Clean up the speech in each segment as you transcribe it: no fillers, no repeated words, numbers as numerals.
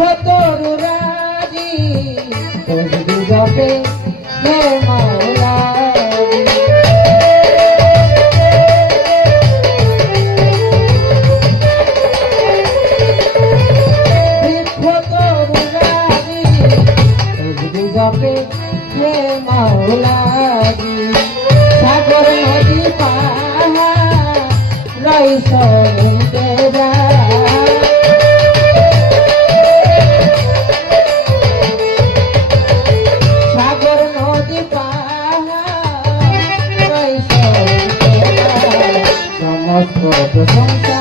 তরুরাজি তসবি জপে হে মাওলা তরুরাজি তসবি জপে হে মাওলা সাগর নদী পাহাড় রইস তেরা প্রশংসা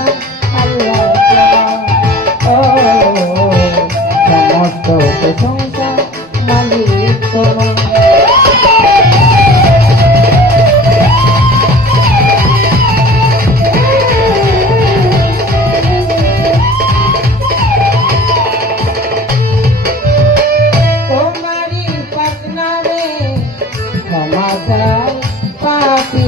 আল্লাহ ও সমস্ত প্রশংসা মালিক তোমার তোমারি পাক নামে ক্ষমা চাই পাপী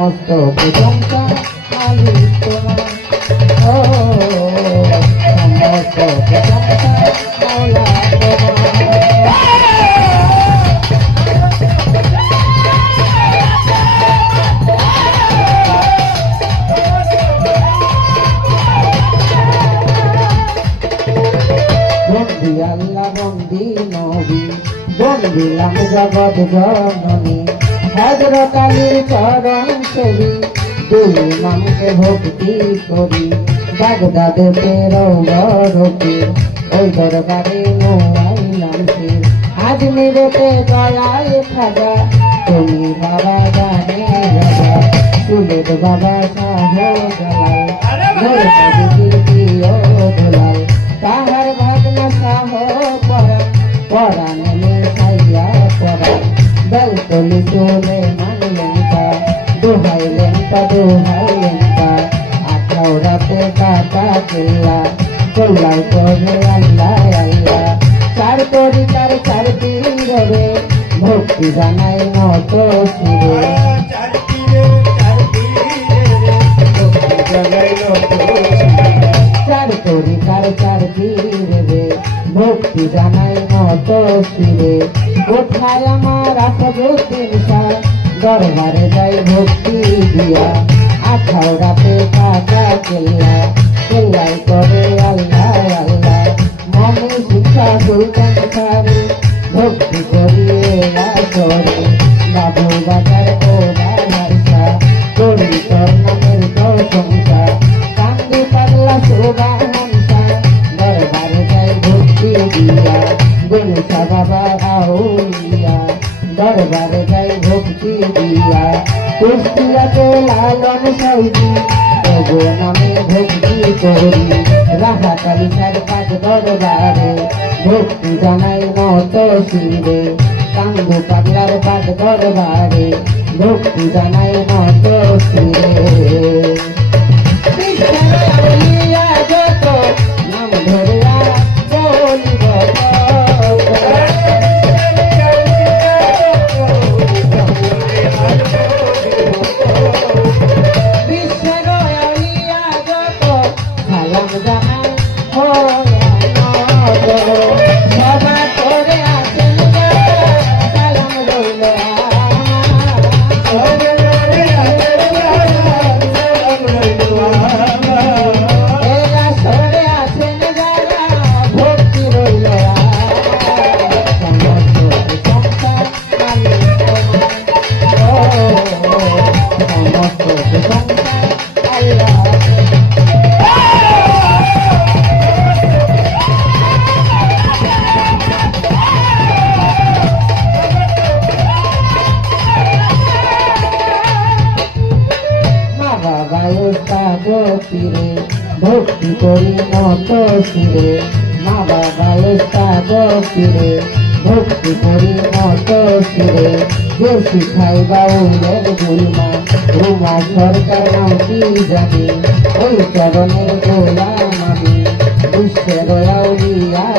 সমস্ত প্রশংসা মালিক তোমার ও সমস্ত প্রশংসা মাওলা বন্দি আল্লাহ বন্দি নবী বন্দিলাম জগৎ জননী হযরত আলীর চরণ ছবি দুই নামকে ভক্তি করি বাগদাদেতে রৌলরূপে ওই দরবারে মোয়াইলাম সে আজমিরেতে দয়ায় খাজা তুমি বাবা জানে রাজা চুলের বাবা শাহ জালাল প্রিয় দোলাল তাহার ভাগনা শাহ পরাণ খাইয়া পরাণ বেলতলি চলে মানলেন তা দোহাইলেন তা আঠাউরাতে কাটা কেল্লা কল্লাই করে আল্লাহ আল্লাহ চার তরিকার চার তীরে ভক্তি জানাই মত শিরে চার তরিকার চার তীরে ভক্তি জানাই মত শিরে কোথায় আমার আসাদুদ্দিন শাহ দরবারে যাই ভক্তি দিয়া আঠাউরাতে কাটা কেল্লা কেল্লাই করে আল্লাহ আল্লাহ মমি শিক্ষা সুলতান সারি ভক্তি করিয়ে করে বাবু বাজার ও বাংলা করি তোর নামের প্রশংসা কান্দি পাগলা শোভা মনসা দরবারে যাই ভক্তি দিয়া গুলশা বাবা আউলিয়া দরবারে যাই ভক্তি দিয়া কুষ্টিয়াতে লালন সাইদি তবু নামে ভক্তি করি রাহাতালি সারকাজ দরবারে ভক্তি জানাই মত শিরে কান্দু পাগলার পাগ দরবারে ভক্তি জানাই মত শিরে যত নাম ধরিয়া বলিব শিরে ভক্তি করি নত শিরে মা বাবা ওস্তাদ শিরে ভক্তি করি নত শিরে যে শিখাই বাউলের গুলমা রুমা সরকার নামটি জানি ওই চরণের গোলাম আমি বিশ্বের আউলিয়া